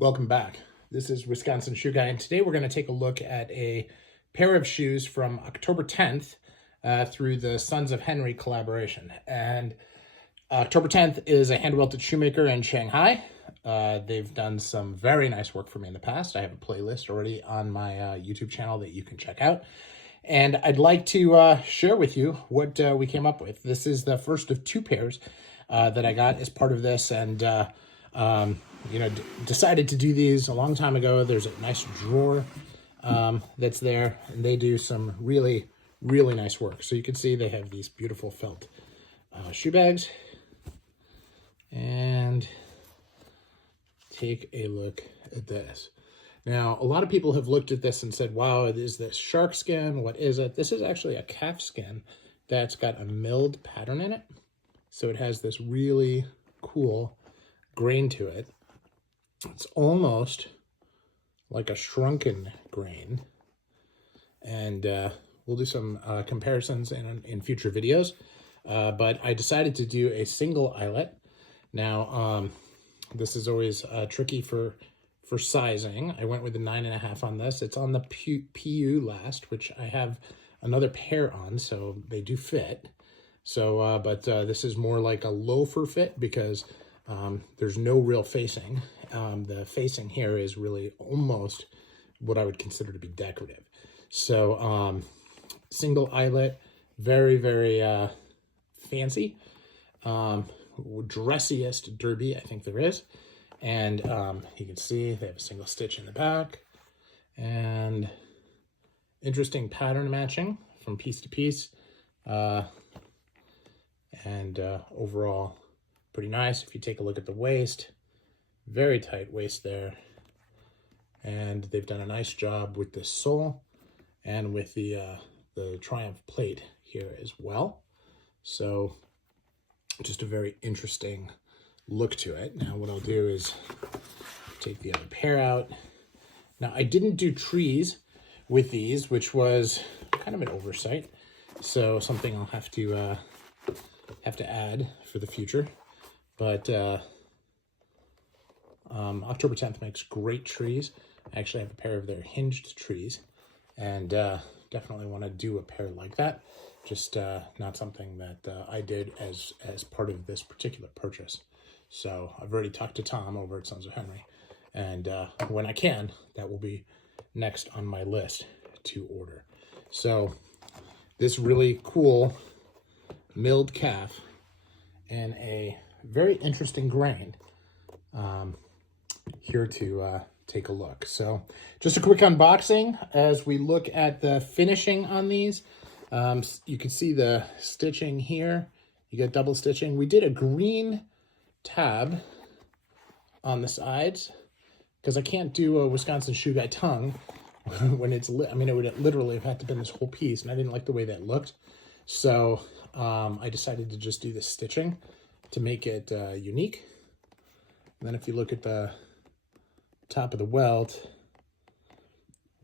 Welcome back. This is Wisconsin Shoe Guy, and today we're going to take a look at a pair of shoes from October 10th through the Sons of Henrey collaboration. And October 10th is a hand-welted shoemaker in Shanghai. They've done some very nice work for me in the past. I have a playlist already on my YouTube channel that you can check out. And I'd like to share with you what we came up with. This is the first of two pairs that I got as part of this, and decided to do these a long time ago. There's a nice drawer that's there, and they do some really, really nice work. So you can see they have these beautiful felt shoe bags. And take a look at this. Now, a lot of people have looked at this and said, wow, is this shark skin? What is it? This is actually a calf skin that's got a milled pattern in it. So it has this really cool grain to it. It's almost like a shrunken grain. And we'll do some comparisons in future videos. But I decided to do a single eyelet. Now, this is always tricky for sizing. I went with the 9.5 on this. It's on the PU last, which I have another pair on, so they do fit. So, but this is more like a loafer fit because there's no real facing. The facing here is really almost what I would consider to be decorative. So, single eyelet, very, very fancy. Dressiest derby I think there is. And you can see they have a single stitch in the back. And interesting pattern matching from piece to piece. Overall, pretty nice. If you take a look at the waist, very tight waist there. And they've done a nice job with the sole and with the Triumph plate here as well. So just a very interesting look to it. Now what I'll do is take the other pair out. Now I didn't do trees with these, which was kind of an oversight. So something I'll have to add for the future. But October 10th makes great trees. I actually have a pair of their hinged trees, and definitely want to do a pair like that. Just not something that I did as part of this particular purchase. So I've already talked to Tom over at Sons of Henrey, and when I can, that will be next on my list to order. So this really cool milled calf and a very interesting grain here to take a look. So just a quick unboxing as we look at the finishing on these. You can see the stitching here. You got double stitching. We did a green tab on the sides because I can't do a Wisconsin Shoe Guy tongue when it's lit. I mean, it would literally have had to been this whole piece, and I didn't like the way that looked. So I decided to just do the stitching to make it unique. And then if you look at the top of the welt,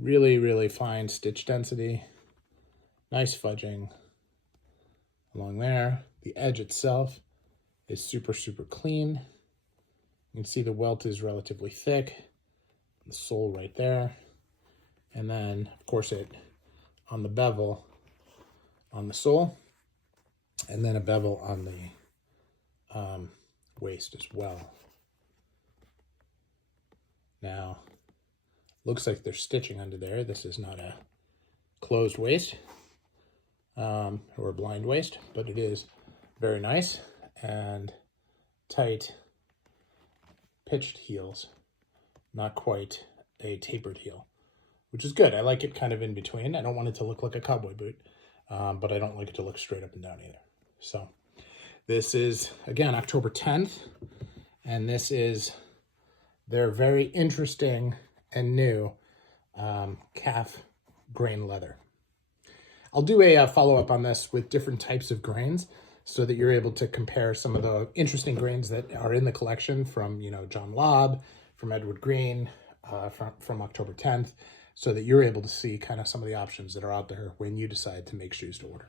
really, really fine stitch density. Nice fudging along there. The edge itself is super, super clean. You can see the welt is relatively thick. The sole right there. And then, of course, it on the bevel on the sole. And then a bevel on the waist as well. Now, looks like there's stitching under there. This is not a closed waist. Or a blind waist, but it is very nice and tight pitched heels, not quite a tapered heel, which is good. I like it kind of in between. I don't want it to look like a cowboy boot, but I don't like it to look straight up and down either. So this is, again, October 10th, and this is their very interesting and new calf grain leather. I'll do a follow-up on this with different types of grains so that you're able to compare some of the interesting grains that are in the collection from, John Lobb, from Edward Green, from October 10th, so that you're able to see kind of some of the options that are out there when you decide to make shoes to order.